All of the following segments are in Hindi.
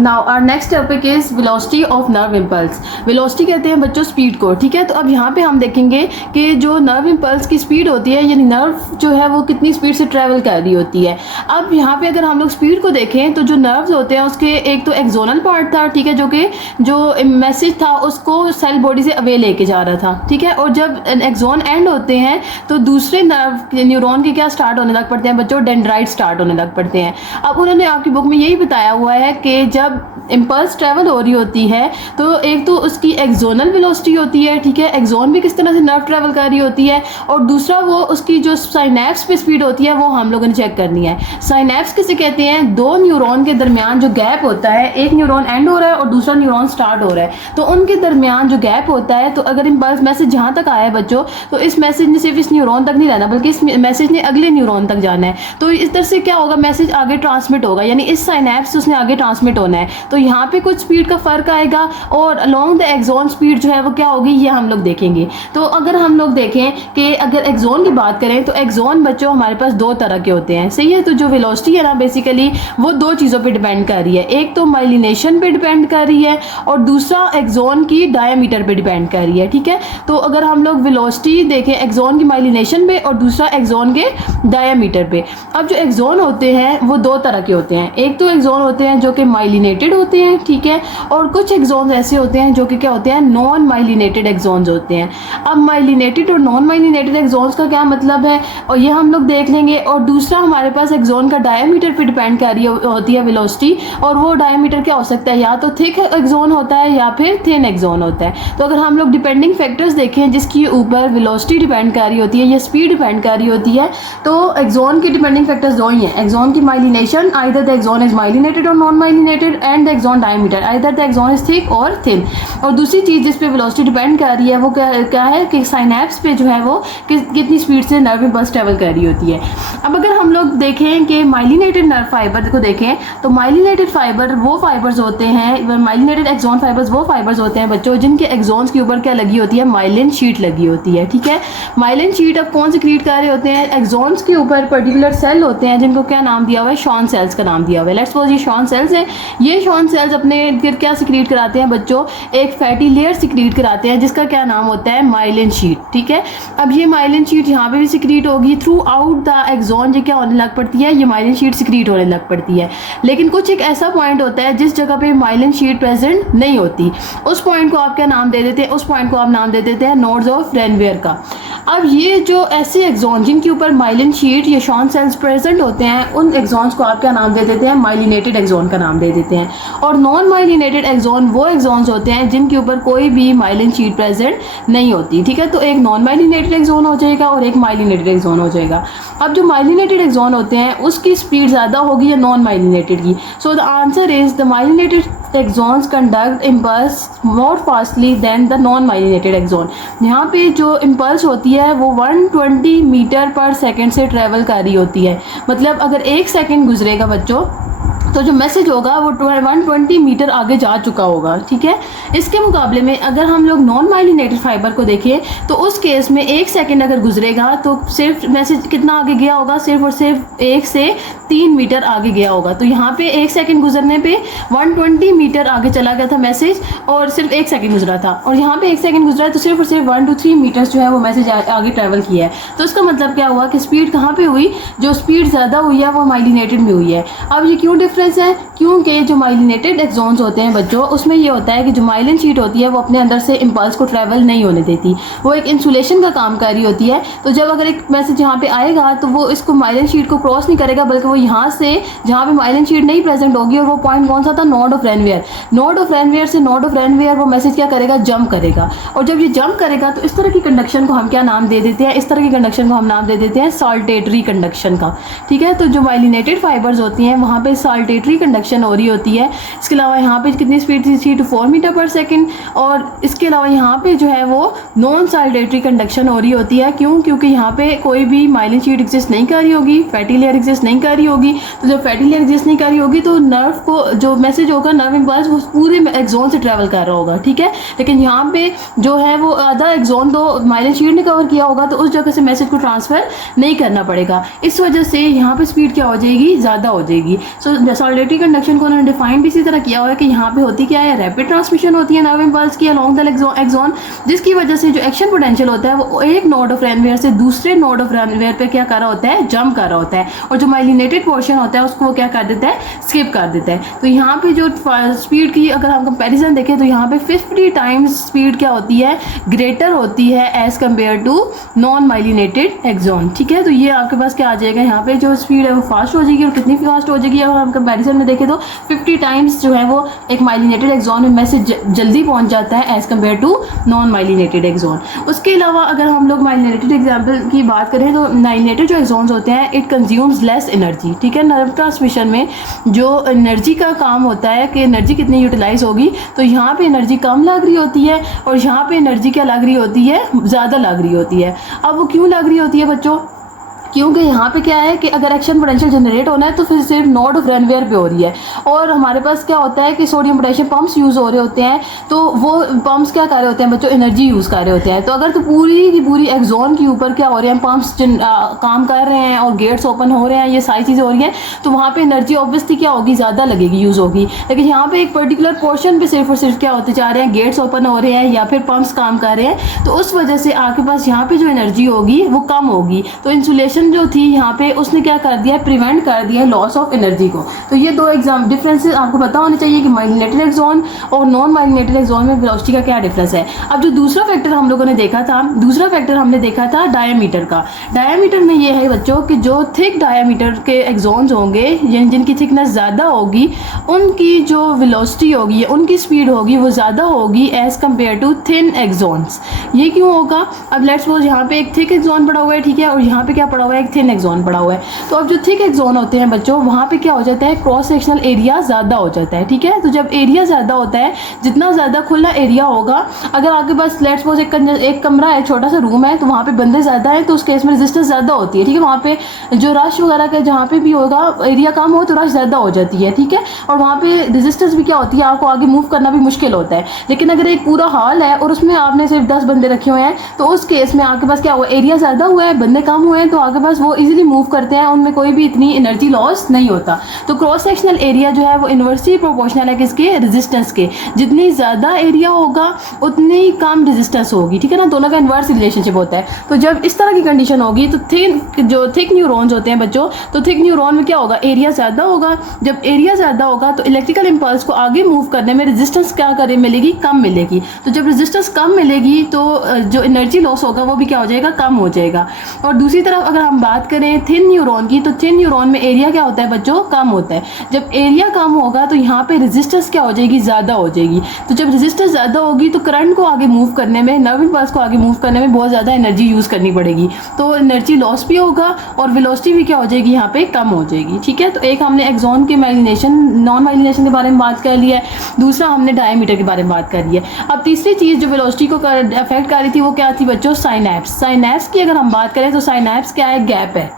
Now our next topic is velocity of nerve impulse. Velocity कहते हैं बच्चों स्पीड को, ठीक है। तो अब यहाँ पे हम देखेंगे कि जो नर्व इम्पल्स की स्पीड होती है, यानी नर्व जो है वो कितनी स्पीड से ट्रैवल कर रही होती है। अब यहाँ पे अगर हम लोग स्पीड को देखें तो जो नर्व्स होते हैं उसके एक तो एक्सोनल पार्ट था, ठीक है, जो मैसेज था उसको सेल बॉडी से अवे लेके जा रहा था, ठीक है। और जब एक्सोन एंड होते हैं तो दूसरे नर्व न्यूरॉन के क्या स्टार्ट होने लग पड़ते हैं बच्चों, डेंड्राइट स्टार्ट होने लग पड़ते हैं। अब उन्होंने आपकी बुक में यही बताया हुआ है कि जब इम्पल्स ट्रैवल हो रही होती है तो एक तो उसकी एक्सोनल वेलोसिटी होती है, ठीक है, एक्सोन भी किस तरह से नर्व ट्रैवल कर रही होती है, और दूसरा वो उसकी जो साइनेप्स पे स्पीड होती है वो हम लोगों ने चेक करनी है। साइनेप्स किसे कहते हैं, दो न्यूरॉन के दरमियान जो गैप होता है, एक न्यूरॉन एंड हो रहा है और दूसरा न्यूरॉन स्टार्ट हो रहा है, तो उनके दरमियान जो गैप होता है, तो अगर इम्पल्स मैसेज जहाँ तक आया है बच्चों, तो इस मैसेज ने सिर्फ इस न्यूरॉन तक नहीं रहना बल्कि इस मैसेज ने अगले न्यूरॉन तक जाना है। तो इस तरह से क्या होगा, मैसेज आगे ट्रांसमिट होगा, यानी इस साइनेप्स से उसने आगे ट्रांसमिट होना है। तो यहाँ पे कुछ स्पीड का फर्क आएगा और अलोंग द एक्सोन स्पीड जो है वो क्या होगी, ये हम लोग देखेंगे। तो अगर हम लोग देखें कि अगर एक्सोन की बात करें तो एक्सोन बच्चों हमारे पास दो तरह के होते हैं, सही है। तो जो वेलोसिटी है ना बेसिकली वो दो चीज़ों पे डिपेंड कर रही है, एक तो माइलिनेशन पे डिपेंड कर रही है और दूसरा एक्सोन की डायमीटर पे डिपेंड कर रही है, ठीक है। तो अगर हम लोग वेलोसिटी देखें एक्सोन की माइलिनेशन पे और दूसरा एक्सोन के डायमीटर पे। अब जो एक्सोन होते हैं वो दो तरह के होते हैं, एक तो एक्सोन होते हैं जो कि माइलिनेटेड होते हैं, ठीक है, और कुछ एक्सोन्स ऐसे होते हैं जो कि क्या होते हैं, नॉन माइलिनेटेड एक्सोन्स होते हैं। अब myelinated or non myelinated exons का क्या मतलब है और ये हम लोग देख लेंगे। और दूसरा हमारे पास एक्सोन का डायमीटर पे डिपेंड कर रही होती है वेलोसिटी, और वो डायमीटर क्या हो सकता है, या तो थिक एक्सोन होता है या फिर थिन एक्सोन होता है। तो अगर हम लोग डिपेंडिंग फैक्टर्स देखें जिसके ऊपर वेलोसिटी डिपेंड कर रही होती है या स्पीड डिपेंड कर रही होती है, तो एक्सोन की डिपेंडिंग फैक्टर्स दो ही हैं, एक्सोन की myelination, either the axon is myelinated or non myelinated, and the axon diameter, either the axon is thick or thin. और दूसरी चीज़ जिस पे वेलोसिटी डिपेंड कर रही है वो क्या है कि साइनेप्स पे जो है वो कितनी स्पीड से नर्व इम्पल्स ट्रैवल कर रही होती है। अब अगर हम लोग देखें कि माइलिनेटेड नर्व फाइबर को देखें तो माइलिनेटेड फाइबर वो फाइबर्स होते हैं, माइलिनेटेड एक्सोन फाइबर्स वो फाइबर्स होते हैं बच्चों जिनके एक्सोन्स के ऊपर क्या लगी होती है, माइलिन शीट लगी होती है, ठीक है। माइलिन शीट अब कौन से क्रिएट कर रहे होते हैं, एक्सोन्स के ऊपर पर्टिकुलर सेल होते हैं जिनको क्या नाम दिया हुआ है, शॉन सेल्स का नाम दिया हुआ है। लेट्स सपोज ये शॉन सेल्स हैं, ये शॉन सेल्स अपने क्या सिक्रीट कराते हैं बच्चों, एक फैटी लेयर सिक्रीट कराते हैं जिसका क्या नाम होता है, माइलिन शीट, ठीक है। अब ये माइलिन शीट यहाँ पे भी सिक्रीट होगी थ्रू आउट द एक्सोन, ये क्या होने लग पड़ती है, ये माइलिन शीट सिक्रीट होने लग पड़ती है। लेकिन कुछ एक ऐसा पॉइंट होता है जिस जगह पे माइलिन शीट प्रेजेंट नहीं होती, उस पॉइंट को आप क्या नाम दे देते हैं, उस पॉइंट को आप नाम दे देते हैं नोड्स ऑफ रेनवियर का। अब ये जो ऐसे एक्सोन जिनके ऊपर माइलिन शीट या शॉन सेल्स प्रेजेंट होते हैं उन एक्सोन्स को आप क्या नाम दे देते हैं, माइलिनेटेड एक्सोन का नाम दे देते हैं। और नॉन माइलिनेटेड एक्सोन वो एक्सोन्स होते हैं जिनके ऊपर कोई भी माइलिन शीट प्रेजेंट नहीं होती, ठीक है। तो एक नॉन माइलिनेटेड एक्सोन हो जाएगा और एक माइलिनेटेड एक्सोन हो जाएगा। अब जो माइलिनेटेड एक्सोन होते हैं उसकी स्पीड ज़्यादा होगी या नॉन माइलिनेटेड की, so the answer is the myelinated axons conduct impulse more fastly than the non myelinated axon. यहाँ पे जो इम्पल्स होती है वो 120 मीटर पर सेकेंड से ट्रेवल कर रही होती है, मतलब अगर एक सेकेंड गुजरेगा बच्चों तो जो मैसेज होगा वो 120 मीटर आगे जा चुका होगा, ठीक है। इसके मुकाबले में अगर हम लोग नॉन माइलिनेटेड फाइबर को देखें तो उस केस में एक सेकंड अगर गुजरेगा तो सिर्फ मैसेज कितना आगे गया होगा, सिर्फ और सिर्फ 1 से 3 मीटर आगे गया होगा। तो यहाँ पे एक सेकंड गुजरने पे 120 मीटर आगे चला गया था मैसेज और सिर्फ एक सेकंड गुजरा था, और यहाँ पे एक सेकंड गुजरा है तो सिर्फ और सिर्फ 1 to 3 मीटर्स जो है वो मैसेज आगे ट्रैवल किया है। तो इसका मतलब क्या हुआ कि स्पीड कहाँ पे हुई, जो स्पीड ज़्यादा हुई है वो माइलिनेटेड में हुई है। अब ये क्यों डिफरेंस है, क्योंकि जो माइलिनेटेड एक्सोन्स होते हैं बच्चों उसमें ये होता है कि जो माइलिन शीट होती है वो अपने अंदर से इम्पल्स को ट्रैवल नहीं होने देती, वो एक इंसुलेशन का काम कर रही होती है। तो जब अगर एक मैसेज यहाँ पे आएगा तो वो इसको माइलिन शीट को क्रॉस नहीं करेगा बल्कि वो यहाँ से जहाँ पे माइलिन शीट नहीं प्रेजेंट होगी, और वो पॉइंट कौन सा था, node of Ranvier, node of Ranvier से नोड ऑफ रेनवियर वो मैसेज क्या करेगा, जंप करेगा। और जब ये जंप करेगा तो इस तरह की कंडक्शन को हम क्या नाम दे देते हैं, इस तरह की कंडक्शन को हम नाम दे देते हैं साल्टेटरी कंडक्शन का, ठीक है। तो जो माइलिनेटेड फाइबर्स होती हैं वहाँ पे साल्टेटरी कंडक्शन हो रही होती है। इसके अलावा यहाँ पे कितनी स्पीड थी, 3 to 4 मीटर पर सेकंड, और इसके अलावा यहाँ पे जो है वो नॉन साल्टेटरी कंडक्शन हो रही होती है। क्यों, क्योंकि यहाँ पे कोई भी माइलिन शीट एग्जिस्ट नहीं कर रही होगी, फैटी लेयर एग्जिस्ट नहीं कर रही होगी, तो जब फैटी लेयर एग्जिस्ट नहीं कर रही होगी तो नर्व को जो मैसेज होगा, नर्व इम्पल्स, वो पूरे एक्सोन से ट्रैवल कर रहा होगा, ठीक है। लेकिन यहाँ पे जो है वो आधा एक्सोन तो माइलिन शीट ने कवर किया होगा, तो उस जगह से मैसेज को ट्रांसफर नहीं करना पड़ेगा। इस वजह से यहाँ पे स्पीड क्या हो जाएगी, ज़्यादा हो जाएगी। सो सॉलिडरिटी कंडक्शन को उन्होंने डिफाइन भी इसी तरह किया हुआ है कि यहाँ पे होती क्या है, रैपिड ट्रांसमिशन होती है नर्व इम्पल्स की अलोंग द एक्सोन, जिसकी वजह से जो एक्शन पोटेंशियल होता है वो एक नोड ऑफ रनवेयर से दूसरे नोड ऑफ रनवेयर पे क्या कर रहा होता है, जंप कर रहा होता है, और जो माइलिनेटेड पोर्शन होता है उसको वो क्या कर देता है, स्किप कर देता है। तो यहाँ पे जो स्पीड की अगर हम कंपैरिजन देखें तो यहाँ पे 50 टाइम्स स्पीड क्या होती है, ग्रेटर होती है as compare to non myelinated axon, ठीक है। तो ये आपके पास क्या आ जाएगा, यहाँ पे जो स्पीड है वो फास्ट हो जाएगी, और कितनी फास्ट हो जाएगी अगर हम कंपैरिजन में देखें तो 50 टाइम्स जो है वो एक माइलिनेटेड एक्सोन में मैसेज जल्दी पहुंच जाता है as compare to non myelinated axon. उसके अलावा अगर हम लोग माइलिनेटेड एग्जाम्पल की बात करें तो माइलिनेटेड जो एक्सोन्स होते हैं इट कंज्यूम्स लेस एनर्जी, ठीक है। नर्व ट्रांसमिशन में जो एनर्जी का काम होता है कि एनर्जी कितनी यूटिलाइज होगी, तो यहाँ पे एनर्जी कम लग रही होती है और यहाँ पे एनर्जी क्या लग रही होती है, ज़्यादा लग रही होती है। अब वो क्यों लग रही होती है बच्चों, क्योंकि यहाँ पे क्या है कि अगर एक्शन पोटेंशियल जनरेट होना है तो फिर सिर्फ नोड ऑफ रनवेयर पे हो रही है, और हमारे पास क्या होता है कि सोडियम पोटेशियम पंप्स यूज़ हो रहे होते हैं, तो वो पंप्स क्या कर रहे होते हैं बच्चों, एनर्जी यूज़ कर रहे होते हैं। तो अगर तो पूरी की पूरी एक्सोन के ऊपर क्या हो रहे हैं, पंप्स काम कर रहे हैं और गेट्स ओपन हो रहे हैं, ये सारी चीज़ें हो रही हैं, तो वहाँ पर एनर्जी ऑब्वियसली क्या होगी, ज़्यादा लगेगी, यूज़ होगी। लेकिन यहाँ पर एक पर्टिकुलर पोर्शन पर सिर्फ और सिर्फ क्या होते जा रहे हैं, गेट्स ओपन हो रहे हैं या फिर पंप्स काम कर रहे हैं, तो उस वजह से आपके पास यहाँ पर जो एनर्जी होगी वो कम होगी। तो इंसुलेशन जो थी यहाँ पे उसने क्या कर दिया, प्रिवेंट कर दिया लॉस ऑफ एनर्जी को। तो ये दो डिफरेंसेस आपको पता होने चाहिए कि माइलिनेटेड एक्सोन और नॉन माइलिनेटेड एक्सोन में वेलोसिटी का क्या डिफरेंस है। अब जो दूसरा फैक्टर हम लोगों ने देखा था, दूसरा फैक्टर हमने देखा था डायमीटर का। डायमीटर में ये है बच्चों कि जो थिक डायमीटर के एक्सोन्स होंगे, जिनकी थिकनेस ज़्यादा होगी, उनकी जो वेलोसिटी होगी, उनकी स्पीड होगी वो ज़्यादा होगी as compare to thin axons. ये क्यों होगा, अब लेट्स सपोज यहाँ पे एक थिक एक्सोन पड़ा हुआ है, ठीक है, और यहाँ पे क्या पड़ा हुआ है, एक थिन एक्सोन पड़ा हुआ है। तो अब जो थिक एक्सोन होते हैं बच्चों, वहाँ पे क्या हो जाता है, क्रॉस सेक्शनल एरिया ज़्यादा हो जाता है, ठीक है। तो जब एरिया ज़्यादा होता है, जितना ज़्यादा खुला एरिया होगा, अगर आपके पास लेट्स सपोज एक कमरा है, छोटा सा रूम है, तो वहाँ पे बंदे ज़्यादा हैं, तो उस केस में रेजिस्टेंस ज़्यादा होती है, ठीक है। वहाँ पे जो रश वगैरह का जहाँ पे भी होगा, एरिया कम हो तो रश ज़्यादा हो जाती है, ठीक है, और वहाँ पे रेजिस्टेंस भी क्या होती है, आपको आगे मूव करना भी मुश्किल होता है। लेकिन अगर एक पूरा हॉल है और उसमें आपने सिर्फ 10 बंदे रखे हुए हैं, तो उस केस में आपके पास क्या हुआ, एरिया ज़्यादा हुआ है, बंदे कम हुए हैं, तो आपके पास वो इजीली मूव करते हैं, उनमें कोई भी इतनी एनर्जी लॉस नहीं होता। तो क्रॉस सेक्शनल एरिया जो है वो इन्वर्सली प्रोपोर्शनल है किसके, रेजिस्टेंस के। जितनी ज़्यादा एरिया होगा उतनी कम रेजिस्टेंस होगी, ठीक है ना, दोनों का इन्वर्स रिलेशनशिप होता है। तो जब इस तरह की कंडीशन होगी तो थिक न्यूरॉन्स होते हैं बच्चों, तो थिक न्यूरॉन में क्या होगा, एरिया ज़्यादा होगा। जब एरिया ज़्यादा होगा तो इलेक्ट्रिकल इम्पल्स को आगे मूव करने में रेजिस्टेंस क्या करे, मिलेगी, कम मिलेगी। तो जब रेजिस्टेंस कम मिलेगी तो जो एनर्जी लॉस होगा वो भी क्या हो जाएगा, कम हो जाएगा। और दूसरी तरफ अगर हम बात करें थिन न्यूरॉन की, तो थिन न्यूरॉन में एरिया क्या होता है बच्चों, कम होता है। जब एरिया कम होगा तो यहाँ पे रेजिस्टेंस क्या हो जाएगी, ज़्यादा हो जाएगी। तो जब रेजिस्टेंस ज़्यादा होगी तो करंट को आगे मूव करने में, नर्व इम्पल्स को आगे मूव करने में बहुत ज़्यादा एनर्जी यूज़ करनी पड़ेगी, तो एनर्जी लॉस भी होगा और वेलोसिटी भी क्या हो जाएगी, यहाँ पे कम हो जाएगी, ठीक है। तो एक हमने एक्सोन के माइलिनेशन, नॉन माइलिनेशन के बारे में बात कर लिया है, दूसरा हमने डायमीटर के बारे में बात कर लिया है। अब तीसरी चीज़ जो वेलोसिटी को अफेक्ट कर रही थी वो क्या थी बच्चों, साइनैप्स। साइनैप्स की अगर हम बात करें तो साइनैप्स क्या है, गैप है।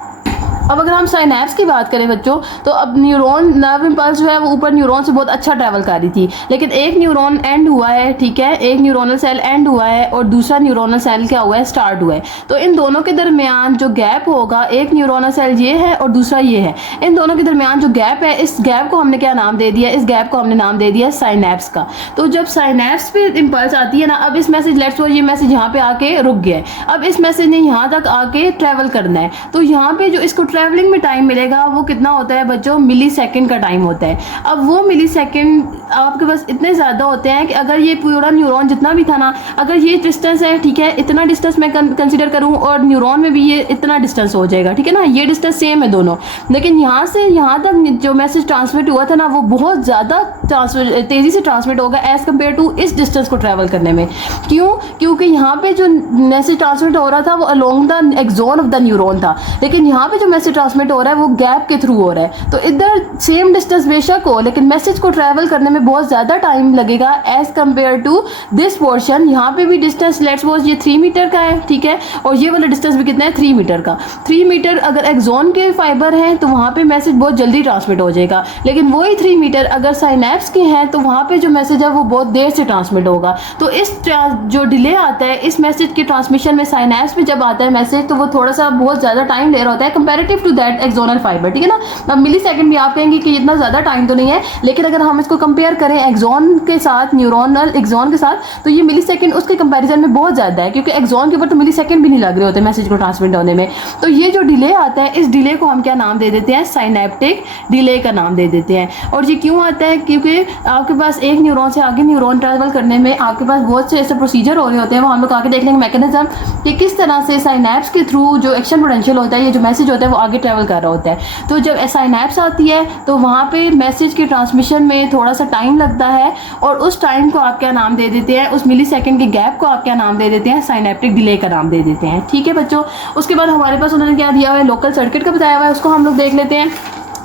अब अगर हम साइनैप्स की बात करें बच्चों, तो अब न्यूरॉन, नर्व इम्पल्स जो है वो ऊपर न्यूरॉन से बहुत अच्छा ट्रैवल कर रही थी, लेकिन एक न्यूरॉन एंड हुआ है, ठीक है, एक न्यूरोनल सेल एंड हुआ है और दूसरा न्यूरोनल सेल क्या हुआ है, स्टार्ट हुआ है। तो इन दोनों के दरमियान जो गैप होगा, एक न्यूरोनल सेल ये है और दूसरा ये है, इन दोनों के दरमियान जो गैप है, इस गैप को हमने क्या नाम दे दिया, इस गैप को हमने नाम दे दिया साइनैप्स का। तो जब साइनैप्स पे इम्पल्स आती है ना, अब इस मैसेज, लेट्स सपोज ये मैसेज यहाँ पे आके रुक गया है, अब इस मैसेज ने यहाँ तक आके ट्रैवल करना है, तो यहाँ पे जो इसको ट्रैवलिंग में टाइम वो कितना होता है बच्चों, मिली सेकेंड का टाइम होता है। अब वो मिली सेकेंड आपके पास इतने ज़्यादा होते हैं कि अगर ये पूरा न्यूरॉन जितना भी था ना, अगर ये डिस्टेंस है, ठीक है, इतना डिस्टेंस मैं कंसीडर करूं और न्यूरॉन में भी ये इतना डिस्टेंस हो जाएगा, ठीक है ना, ये डिस्टेंस सेम है दोनों, लेकिन यहाँ से यहाँ तक जो मैसेज ट्रांसमिट हुआ था ना वो बहुत ज़्यादा तेज़ी से ट्रांसमिट होगा एज़ कम्पेयर टू इस डिस्टेंस को ट्रैवल करने में। क्यों, क्योंकि यहाँ पे जो मैसेज ट्रांसमिट हो रहा था वो along the axon of the neuron था, लेकिन यहाँ पे जो मैसेज से ट्रांसमिट हो रहा है वो गैप के थ्रू हो रहा है। तो इधर सेम डिस्टेंस बेशक हो लेकिन मैसेज को ट्रैवल करने में बहुत ज़्यादा टाइम लगेगा as compare to this portion. यहाँ पे भी डिस्टेंस लेट्स सपोज ये 3 मीटर का है, ठीक है, और ये वाला डिस्टेंस भी कितना है 3 मीटर का। 3 मीटर अगर एक्सॉन के फाइबर हैं तो वहाँ पे मैसेज बहुत जल्दी ट्रांसमिट हो जाएगा, लेकिन वही 3 मीटर अगर साइनैप्स के हैं तो वहाँ पे जो मैसेज है वो बहुत देर से ट्रांसमिट होगा। तो इस जो डिले आता है इस मैसेज के ट्रांसमिशन में साइनैप्स में जब आता है मैसेज तो वो थोड़ा सा बहुत ज़्यादा टाइम ले रहा होता है comparative to that axonal fibre, ठीक है ना। अब मिली सेकेंड भी आप कहेंगे कि इतना ज़्यादा टाइम तो नहीं है, लेकिन अगर हम इसको कंपेयर करें एक्सॉन के साथ, न्यूरोनल एक्सॉन के साथ, तो ये मिली सेकेंड उसके कंपेरिजन में बहुत ज़्यादा है, क्योंकि एक्सॉन के ऊपर तो मिली सेकेंड भी नहीं लग रहे होते मैसेज को ट्रांसमिट होने में। तो ये जो डिले आता है इस डिले को हम क्या नाम दे देते हैं, साइनेप्टिक डिले का नाम दे देते हैं। और ये क्यों आता है, क्योंकि आपके पास एक न्यूरॉन से आगे न्यूरॉन ट्रैवल करने में आपके पास बहुत से ऐसे प्रोसीजर हो रहे होते हैं, वो हम लोग आगे देख लेंगे मैकेनिज्म कि किस तरह से साइनैप्स के थ्रू जो एक्शन पोटेंशियल होता है, ये जो मैसेज होता है वो आगे ट्रैवल कर रहा होता है। तो जब साइनैप्स आती है तो वहाँ पे मैसेज के ट्रांसमिशन में थोड़ा सा टाइम लगता है, और उस टाइम को आप क्या नाम दे देते हैं, उस मिली सेकेंड के गैप को आप क्या नाम दे देते हैं, साइनेप्टिक डिले का नाम दे देते हैं, ठीक है बच्चों। उसके बाद हमारे पास उन्होंने क्या दिया हुआ है, लोकल सर्किट का बताया हुआ है, उसको हम लोग देख लेते हैं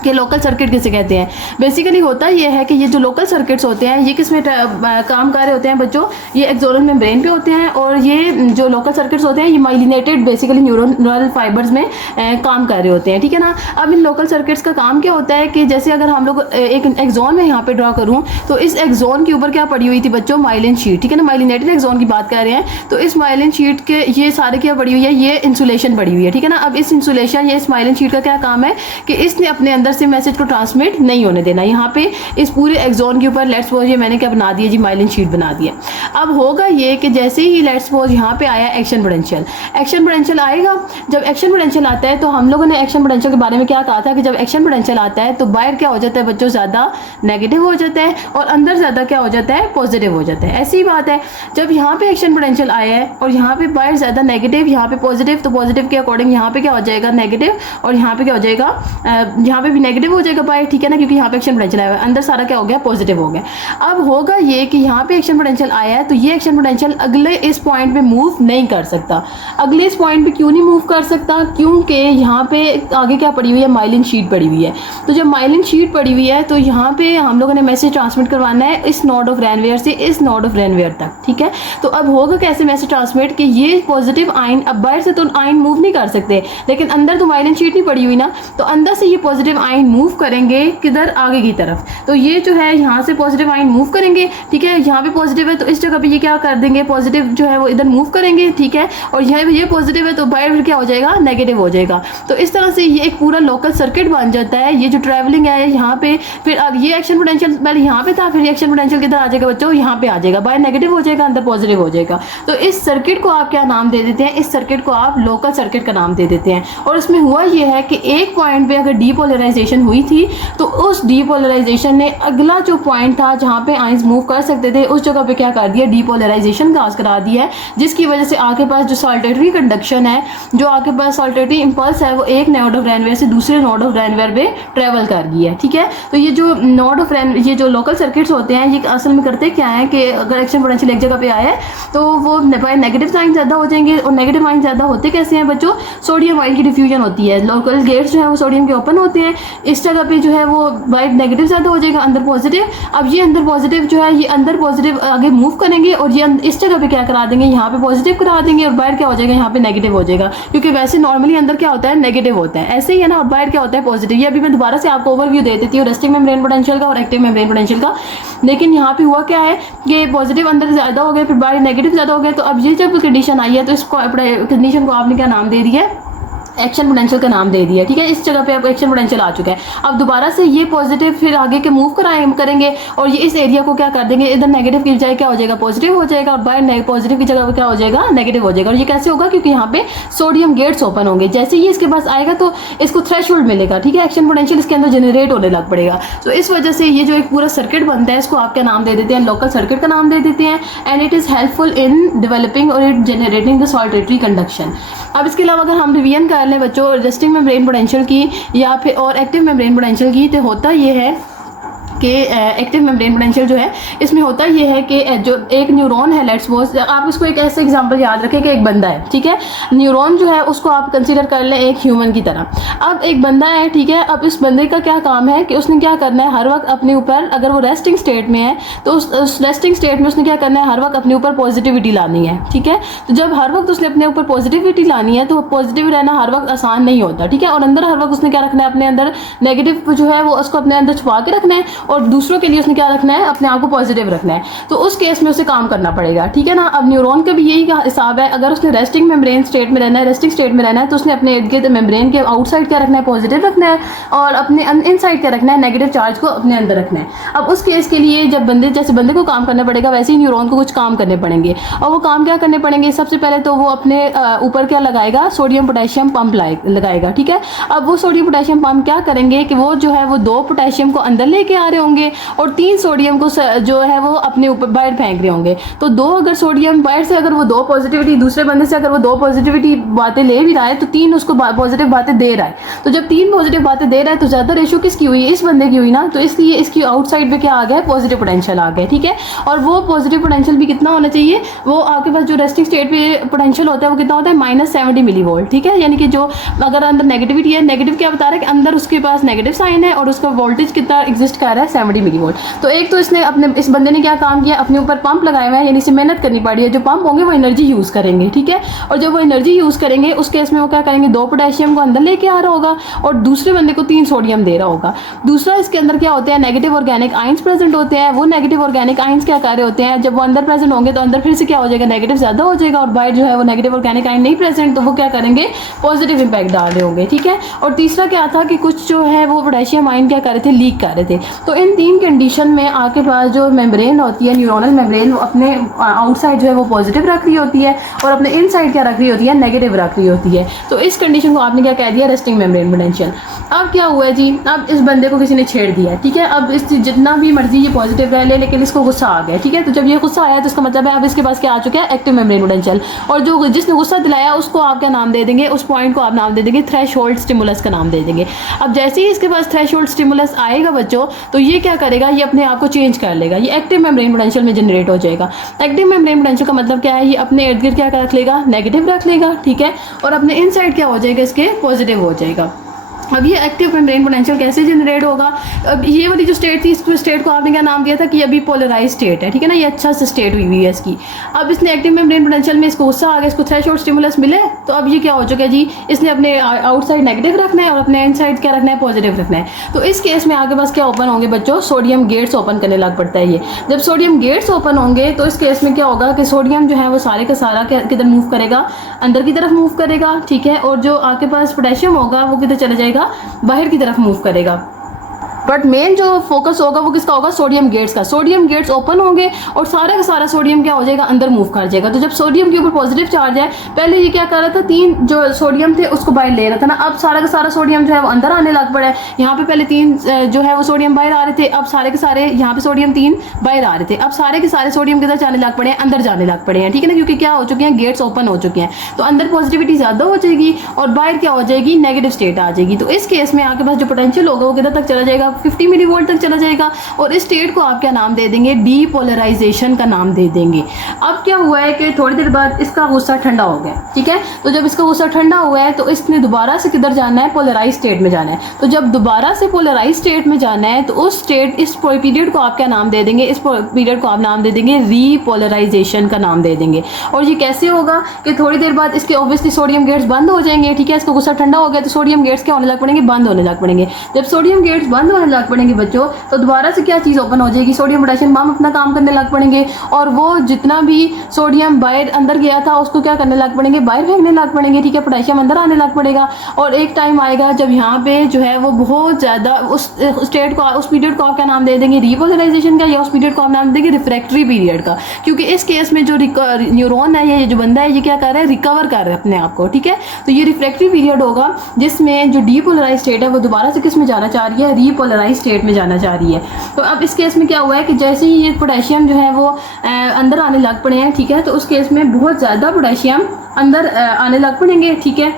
कि लोकल सर्किट किसे कहते हैं। बेसिकली होता ये है कि ये जो लोकल सर्किट्स होते हैं ये किस में काम कर रहे होते हैं बच्चों, ये एक्सोनल मेम्ब्रेन पे होते हैं, और ये जो लोकल सर्किट्स होते हैं ये माइलिनेटेड बेसिकली न्यूरल फाइबर्स में काम कर रहे होते हैं, ठीक है ना। अब इन लोकल सर्किट्स का काम क्या होता है कि जैसे अगर हम लोग एक एक्सोन में यहाँ पे ड्रॉ करूँ तो इस एक्सोन के ऊपर क्या पड़ी हुई थी बच्चों, माइलिन शीट, ठीक है ना। माइलिनेटेड एक्सोन की बात कर रहे हैं तो इस माइलिन शीट के ये सारे क्या पड़ी हुई है, ये इंसुलेशन पड़ी हुई है, ठीक है ना। अब इस इंसुलेशन या इस माइलिन शीट का क्या काम है कि इसने अपने अंदर से मैसेज को ट्रांसमिट नहीं होने देना। यहाँ पे इस पूरे एक्सोन के ऊपर लेट्स सपोज ये मैंने क्या बना दिया जी, माइलिन शीट बना दिया। अब होगा ये कि जैसे ही लेट्स सपोज यहाँ पे आया एक्शन पोटेंशियल, एक्शन पोटेंशियल आएगा, जब एक्शन पोटेंशियल आता है तो हम लोगों ने एक्शन पोटेंशियल के बारे में क्या कहा था कि जब एक्शन पोटेंशियल आता है तो बाहर क्या हो जाता है बच्चों, ज़्यादा नेगेटिव हो जाता है, और अंदर ज़्यादा क्या हो जाता है, पॉजिटिव हो जाता है। ऐसी ही बात है, जब यहाँ पे एक्शन पोटेंशियल आया है और यहाँ पे बाहर ज़्यादा नेगेटिव, यहाँ पे पॉजिटिव, तो पॉजिटिव के अकॉर्डिंग यहाँ पे क्या हो जाएगा, नेगेटिव, और यहाँ पे क्या हो जाएगा, यहाँ पे भी नेगेटिव हो जाएगा बाहर, ठीक है ना, क्योंकि यहाँ पे एक्शन पोटेंशियल आया है, अंदर सारा क्या हो गया, पॉजिटिव हो गया। अब होगा ये कि यहाँ पे एक्शन पोटेंशियल आया है तो ये एक्शन पोटेंशियल अगले इस पॉइंट पे मूव नहीं कर सकता। अगले इस पॉइंट पे क्यों नहीं मूव कर सकता, क्योंकि यहाँ पे आगे क्या पड़ी हुई है, माइलिन शीट पड़ी हुई है। तो जब माइलिन शीट पड़ी हुई है तो यहाँ पे हम लोगों ने मैसेज ट्रांसमिट करवाना है इस नोड ऑफ रैनवेयर से इस नोड ऑफ रैनवेयर तक, ठीक है। तो अब होगा कैसे मैसेज ट्रांसमिट कि ये पॉजिटिव आयन, अब बाहर से तो आयन मूव नहीं कर सकते, लेकिन अंदर तो माइलिन शीट नहीं पड़ी हुई ना, तो अंदर से ये पॉजिटिव आयन मूव करेंगे किधर, आगे की तरफ। तो ये जो है यहाँ से पॉजिटिव आयन मूव करेंगे, ठीक है, यहाँ पे पॉजिटिव है तो इस जगह पे ये क्या कर देंगे, पॉजिटिव जो है वो इधर मूव करेंगे, ठीक है, और यहाँ पे ये पॉजिटिव है तो बाहर क्या हो जाएगा, नेगेटिव हो जाएगा। तो इस तरह से ये एक पूरा लोकल सर्किट बन जाता है। ये जो ट्रैवलिंग है यहाँ पे, फिर अब ये एक्शन पोटेंशियल पहले यहाँ पे था, फिर एक्शन पोटेंशियल किधर आ जाएगा बच्चों, यहाँ पे आ जाएगा, बाहर नेगेटिव हो जाएगा, अंदर पॉजिटिव हो जाएगा। तो इस सर्किट को आप क्या नाम दे देते हैं, इस सर्किट को आप लोकल सर्किट का नाम दे देते हैं। और उसमें हुआ ये है कि एक पॉइंट पे अगर डीपोलराइजेशन हुई थी तो उस डीपोलराइजेशन ने अगला जो पॉइंट था जहाँ पे आयंस मूव कर सकते थे उस जगह पे क्या कर दिया, डीपोलराइजेशन काज करा दिया है, जिसकी वजह से आपके पास जो सॉल्टेटरी कंडक्शन है, जो आपके पास सॉल्टेटरी इंपल्स है, वो एक नोड ऑफ रैनवेयर से दूसरे नोड ऑफ रैनवेयर पे ट्रेवल कर गई है, ठीक है। तो ये जो नोड ऑफ रैनवेयर, ये जो लोकल सर्किट्स होते हैं, ये असल में करते क्या है कि अगर एक्शन पोटेंशियल एक जगह पे आया है तो वो नेगेटिव आयन ज़्यादा हो जाएंगे, और नेगेटिव आयन ज़्यादा होते कैसे हैं बच्चों, सोडियम आयन की डिफ्यूजन होती है, लोकल गेट्स जो है वो सोडियम के ओपन होते हैं, इस जगह पे जो है वो बाहर नेगेटिव ज़्यादा हो जाएगा, अंदर पॉजिटिव। अब ये अंदर पॉजिटिव जो है ये अंदर पॉजिटिव आगे मूव करेंगे, और ये इस जगह पे क्या करा देंगे, यहाँ पे पॉजिटिव करा देंगे, और बाहर क्या हो जाएगा, यहाँ पे नेगेटिव हो जाएगा, क्योंकि वैसे नॉर्मली अंदर क्या होता है, नेगेटिव होता है, ऐसे ही है ना, और बाहर क्या होता है, पॉजिटिव। ये अभी मैं दोबारा से आपको ओवरव्यू दे देती हूँ रेस्टिंग मेम्ब्रेन पोटेंशियल का और एक्टिव मेम्ब्रेन पोटेंशियल का। लेकिन यहाँ पे हुआ क्या है कि पॉजिटिव अंदर ज़्यादा हो गया, फिर बाहर नेगेटिव ज़्यादा हो गया। तो अब ये जब कंडीशन आई है तो इसको कंडीशन को आपने क्या नाम दे दिया है, एक्शन पोटेंशियल का नाम दे दिया, ठीक है। इस जगह पे अब एक्शन पोटेंशियल आ चुका है। अब दोबारा से ये पॉजिटिव फिर आगे के मूव करेंगे, और ये इस एरिया को क्या कर देंगे, इधर नेगेटिव की बजाय क्या हो जाएगा, पॉजिटिव हो जाएगा, और बाहर पॉजिटिव की जगह पे क्या हो जाएगा, नेगेटिव हो जाएगा। और ये कैसे होगा, क्योंकि यहाँ पे सोडियम गेट्स ओपन होंगे। जैसे ही इसके पास आएगा तो इसको थ्रेशोल्ड मिलेगा, ठीक है, एक्शन पोटेंशियल इसके अंदर जनरेट होने लग पड़ेगा। तो इस वजह से ये जो एक पूरा सर्किट बनता है इसको आप क्या नाम दे देते हैं, लोकल सर्किट का नाम दे देते हैं। And it is helpful in developing or it generating the saltatory conduction. अब इसके अलावा अगर हम रिवीजन कर लें बच्चों रेस्टिंग मेम्ब्रेन पोटेंशियल की या फिर और एक्टिव मेम्ब्रेन पोटेंशियल की, तो होता ये है कि एक्टिव मेम्ब्रेन पोटेंशियल जो है इसमें होता ये है कि जो एक न्यूरॉन है, लेट्स सपोज आप इसको एक ऐसे एग्जांपल याद रखें कि एक बंदा है, ठीक है। न्यूरॉन जो है उसको आप कंसीडर कर लें एक ह्यूमन की तरह। अब एक बंदा है, ठीक है। अब इस बंदे का क्या काम है कि उसने क्या करना है, हर वक्त अपने ऊपर, अगर वो रेस्टिंग स्टेट में है तो उस रेस्टिंग स्टेट में उसने क्या करना है, हर वक्त अपने ऊपर पॉजिटिविटी लानी है, ठीक है। तो जब हर वक्त उसने अपने ऊपर पॉजिटिविटी लानी है तो पॉजिटिव रहना हर वक्त आसान नहीं होता, ठीक है। और अंदर हर वक्त उसने क्या रखना है, अपने अंदर नेगेटिव जो है वो उसको अपने अंदर छुपा के रखना है, और दूसरों के लिए उसने क्या रखना है, अपने आप को पॉजिटिव रखना है। तो उस केस में उसे काम करना पड़ेगा, ठीक है ना। अब न्यूरॉन का भी यही हिसाब है, अगर उसने रेस्टिंग मेम्ब्रेन स्टेट में रहना है, रेस्टिंग स्टेट में रहना है, तो उसने अपने इर्द गिर्द मेम्ब्रेन के आउटसाइड क्या रखना है, पॉजिटिव रखना है, और अपने इनसाइड क्या रखना है, नेगेटिव चार्ज को अपने अंदर रखना है। अब उस केस के लिए जब जैसे बंदे को काम करना पड़ेगा, वैसे ही न्यूरॉन को कुछ काम करने पड़ेंगे। और वो काम क्या करने पड़ेंगे, सबसे पहले तो वो अपने ऊपर क्या लगाएगा, सोडियम पोटेशियम पंप लगाएगा, ठीक है। अब वो सोडियम पोटेशियम पंप क्या करेंगे कि वो जो है वो 2 पोटेशियम को अंदर लेके आ रहे होंगे और 3 सोडियम को जो है वो अपने ऊपर बाहर फेंक रहे होंगे। तो 2 अगर सोडियम बाहर से, अगर वो 2 पॉजिटिविटी दूसरे बंदे से, अगर वो 2 पॉजिटिविटी बातें ले भी रहा है तो 3 उसको पॉजिटिव बातें दे रहा है। तो जब 3 पॉजिटिव बातें दे रहा है तो ज़्यादा रेशो किसकी हुई, इस बंदे की हुई ना। तो इसलिए इसकी आउटसाइड पे क्या आ गया, पॉजिटिव पोटेंशियल आ गया, ठीक है। और वो पॉजिटिव पोटेंशियल भी कितना होना चाहिए, वो आपके पास जो रेस्टिंग स्टेट पे पोटेंशियल होता है वो कितना होता है, -70 मिलीवोल्ट, ठीक है। यानी कि जो अगर अंदर नेगेटिविटी है, नेगेटिव क्या बता रहा है कि अंदर उसके पास नेगेटिव साइन है और उसका वोल्टेज कितना एग्जिस्ट कर रहा है, 70 मिलीवोल्ट। तो एक तो इसने अपने इस बंदे ने क्या काम किया, अपने ऊपर पंप लगाए हुए हैं, यानी इसे मेहनत करनी पड़ी है। जो पंप होंगे वो एनर्जी यूज़ करेंगे, ठीक है। और जब वो एनर्जी यूज़ करेंगे उस केस में वो क्या करेंगे, 2 पोटेशियम को अंदर लेके आ रहा होगा और दूसरे बंदे को 3 सोडियम दे रहा होगा। दूसरा इसके अंदर क्या होते हैं, नेगेटिव ऑर्गेनिक आइंस प्रेजेंट होते हैं। वो नेगेटिव ऑर्गेनिक आइंस क्या कर रहे होते हैं, जब वो अंदर प्रेजेंट होंगे तो अंदर फिर से क्या हो जाएगा, नेगेटिव ज़्यादा हो जाएगा, और बाहर जो है वो नेगेटिव ऑर्गेनिक आइन नहीं प्रेजेंट, तो वो क्या करेंगे, पॉजिटिव इंपैक्ट डाल रहे होंगे, ठीक है। और तीसरा क्या था कि कुछ जो है वो पोटेशियम आइन क्या कर रहे थे, लीक कर रहे थे। तो इन 3 कंडीशन में आपके पास जो मेम्ब्रेन होती है, न्यूरोनल मेम्ब्रेन, वो अपने आउटसाइड जो है वो पॉजिटिव रख रही होती है और अपने इनसाइड क्या रख रही होती है, नेगेटिव रख रही होती है। तो इस कंडीशन को आपने क्या कह दिया, रेस्टिंग मेम्ब्रेन पोटेंशियल। अब क्या हुआ है जी, अब इस बंदे को किसी ने छेड़ दिया, ठीक है। अब इस जितना भी मर्जी ये पॉजिटिव रह ले, लेकिन इसको गुस्सा आ गया, ठीक है। तो जब ये गुस्सा आया तो इसका मतलब है अब इसके पास क्या आ चुका है, एक्टिव मेम्ब्रेन पोटेंशियल। और जो जिसने गुस्सा दिलाया उसको आप क्या नाम दे देंगे, उस पॉइंट को आप नाम दे देंगे थ्रेशोल्ड स्टिमुलस का नाम दे देंगे। अब जैसे ही इसके पास थ्रेशोल्ड स्टिमुलस आएगा बच्चों, तो ये क्या करेगा, ये अपने आप को चेंज कर लेगा, ये एक्टिव मेम्ब्रेन पोटेंशियल में जनरेट हो जाएगा। एक्टिव मेम्ब्रेन पोटेंशियल का मतलब क्या है, ये अपने इर्द गिर्द क्या रख लेगा, नेगेटिव रख लेगा, ठीक है। और अपने इनसाइड क्या हो जाएगा, इसके पॉजिटिव हो जाएगा। अब ये एक्टिव मेम्ब्रेन पोटेंशियल कैसे जनरेट होगा, अब ये वाली जो स्टेट थी, इस स्टेट को आपने क्या नाम दिया था कि अभी पोलराइज स्टेट है, ठीक है ना, ये अच्छा सा स्टेट हुई है इसकी। अब इसने एक्टिव मेम्ब्रेन पोटेंशियल में इसको गुस्सा आ गया, इसको थ्रेशोल्ड स्टिमुलस मिले, तो अब ये क्या हो चुका है जी, इसने अपने आउटसाइड नेगेटिव रखना है और अपने इनसाइड क्या रखना है, पॉजिटिव रखना है। तो इस केस में आपके पास क्या ओपन होंगे बच्चों, सोडियम गेट्स ओपन करने लग पड़ता है ये। जब सोडियम गेट्स ओपन होंगे तो इस केस में क्या होगा कि सोडियम जो है वो सारे का सारा किधर मूव करेगा, अंदर की तरफ मूव करेगा, ठीक है। और जो आपके पास पोटेशियम होगा वो किधर चला जाएगा, बाहर की तरफ मूव करेगा। बट मेन जो फोकस होगा वो किसका होगा, सोडियम गेट्स का। सोडियम गेट्स ओपन होंगे और सारा का सारा सोडियम क्या हो जाएगा, अंदर मूव कर जाएगा। तो जब सोडियम के ऊपर पॉजिटिव चार्ज है, पहले ये क्या कर रहा था, 3 जो सोडियम थे उसको बाहर ले रहा था ना, अब सारा का सारा सोडियम जो है वो अंदर आने लग पड़ा है। यहाँ पे पहले 3 जो है वो सोडियम बाहर आ रहे थे, अब सारे के सारे यहाँ पे सोडियम 3 बाहर आ रहे थे, अब सारे के सारे सोडियम किधर जाने लग पड़े हैं, अंदर जाने लग पड़े हैं, ठीक है ना, क्योंकि क्या हो चुके हैं, गेट्स ओपन हो चुके हैं। तो अंदर पॉजिटिविटी ज़्यादा हो जाएगी और बाहर क्या हो जाएगी, नेगेटिव स्टेट आ जाएगी। तो इस केस में आपके पास जो पोटेंशियल होगा वो किधर तक चला जाएगा, 50 मिलीवोल्ट चला जाएगा। और इस स्टेट को आप क्या नाम दे देंगे, डीपोलराइजेशन का नाम दे देंगे। अब क्या हुआ है कि थोड़ी देर बाद इसका गुस्सा ठंडा हो गया, ठीक है। तो जब इसका गुस्सा ठंडा हुआ है तो इसने दोबारा से किधर जाना है, पोलराइज स्टेट में जाना है। तो जब दोबारा से पोलराइज स्टेट में जाना है तो उस स्टेट, इस पीरियड को आप क्या नाम दे देंगे, इस पीरियड को आप नाम दे देंगे रीपोलराइजेशन का नाम दे देंगे। और ये कैसे होगा कि थोड़ी देर बाद इसके ऑब्वियसली सोडियम गेट्स बंद हो जाएंगे, ठीक है। इसका गुस्सा ठंडा हो गया तो सोडियम गेट्स क्या होने लग पड़ेंगे, बंद होने लग पड़ेंगे। जब सोडियम गेट्स बंद होने लग पड़ेंगे बच्चों, तो दोबारा से क्या चीज़ ओपन हो जाएगी, सोडियम पोटेशियम पंप अपना काम करने लग पड़ेंगे। और वो जितना भी सोडियम बाहर अंदर गया था उसको क्या करने लग पड़ेंगे, बाहर फेंकने लग पड़ेंगे, ठीक है। पोटेशियम अंदर आने लग पड़ेगा। और एक टाइम आएगा जब यहाँ पे जो है वो बहुत ज़्यादा उस स्टेट को, उस पीरियड को आप क्या नाम दे देंगे, रीपोलराइजेशन का, या उस पीरियड को आप नाम देंगे रिफ्रैक्टरी पीरियड का। क्योंकि इस केस में जो न्यूरॉन है, ये जो बंदा है, ये क्या कर रहा है, रिकवर कर रहा है अपने आप को, ठीक है। तो ये रिफ्रैक्टरी पीरियड होगा जिसमें जो डीपोलराइज स्टेट है वो दोबारा से किस में जाना चाह रही है, रीपोलराइज स्टेट में जाना चाह रही है। तो अब इस केस में क्या हुआ है कि जैसे ही ये पोटेशियम जो है वो अंदर आने लग पड़े हैं, ठीक है। तो उस केस में बहुत ज़्यादा पोटेशियम अंदर आने लग पड़ेंगे, ठीक है।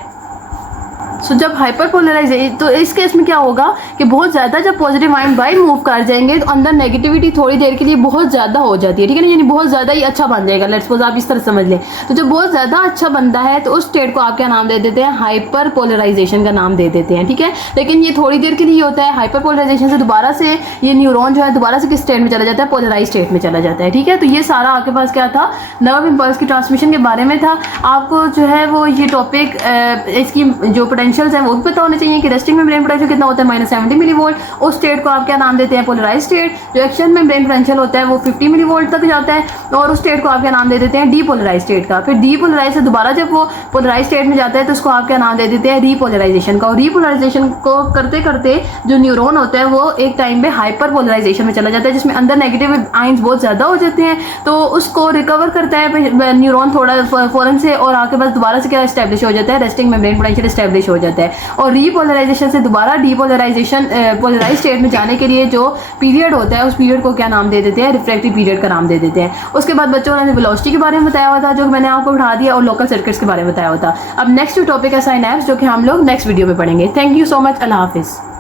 सो जब हाइपर पोलराइजेशन, तो इस केस में क्या होगा कि बहुत ज़्यादा जब पॉजिटिव आयन बाहर मूव कर जाएंगे तो अंदर नेगेटिविटी थोड़ी देर के लिए बहुत ज़्यादा हो जाती है, ठीक है ना, यानी बहुत ज़्यादा ही अच्छा बन जाएगा। लेट्स सपोज आप इस तरह समझ लें, तो जब बहुत ज़्यादा अच्छा बनता है तो उस स्टेट को आप क्या नाम दे देते हैं, हाइपर पोलराइजेशन का नाम दे देते हैं, ठीक है। लेकिन ये थोड़ी देर के लिए होता है, हाइपर पोलराइजेशन से दोबारा से ये न्यूरॉन जो है दोबारा से किस स्टेट में चला जाता है, पोलराइज स्टेट में चला जाता है, ठीक है। तो ये सारा आपके पास क्या था, नर्व इम्पल्स की ट्रांसमिशन के बारे में था। आपको जो है वो ये टॉपिक इसकी जो पोटेंशियल्स हैं वो भी पता होने चाहिए कि रेस्टिंग मेम्ब्रेन पोटेंशियल कितना होता है, -70 मिलीवोल्ट। उस स्टेट को आप क्या नाम देते हैं, पोलराइज स्टेट। जो एक्शन मेम्ब्रेन पोटेंशियल होता है वो 50 मिलीवोल्ट तक जाता है, और उस स्टेट को आप क्या नाम दे देते हैं, डीपोलराइज स्टेट का। फिर डीपोलराइज से दोबारा जब वो पोलराइज स्टेट में जाता है तो उसको आप क्या नाम दे देते हैं, रीपोलराइजेशन का। और रीपोलराइजेशन को करते करते जो न्यूरॉन होता है वो एक टाइम पे हाइपर पोलराइजेशन में चला जाता है, जिसमें अंदर नेगेटिव आयंस बहुत ज़्यादा हो जाते हैं, तो उसको रिकवर करता है न्यूरॉन थोड़ा फौरन से, और आपके पास दोबारा से क्या एस्टेब्लिश हो जाता है, रेस्टिंग मेम्ब्रेन पोटेंशियल एस्टेब्लिश हो जाता है। और रीपोलराइजेशन से दोबारा डीपोलराइजेशन पोलराइज स्टेट में जाने के लिए जो पीरियड होता है उस पीरियड को क्या नाम दे देते हैं, रिफ्रैक्टिव पीरियड का नाम दे देते हैं। उसके बाद बच्चों ने वेलोसिटी के बारे में बताया हुआ था जो मैंने आपको पढ़ा दिया, और लोकल सर्किट्स के बारे में बताया हुआ था। अब नेक्स्ट टॉपिक है साइनैप्स, जो कि हम लोग नेक्स्ट वीडियो में पढ़ेंगे। थैंक यू सो मच, अल्लाह हाफिज़।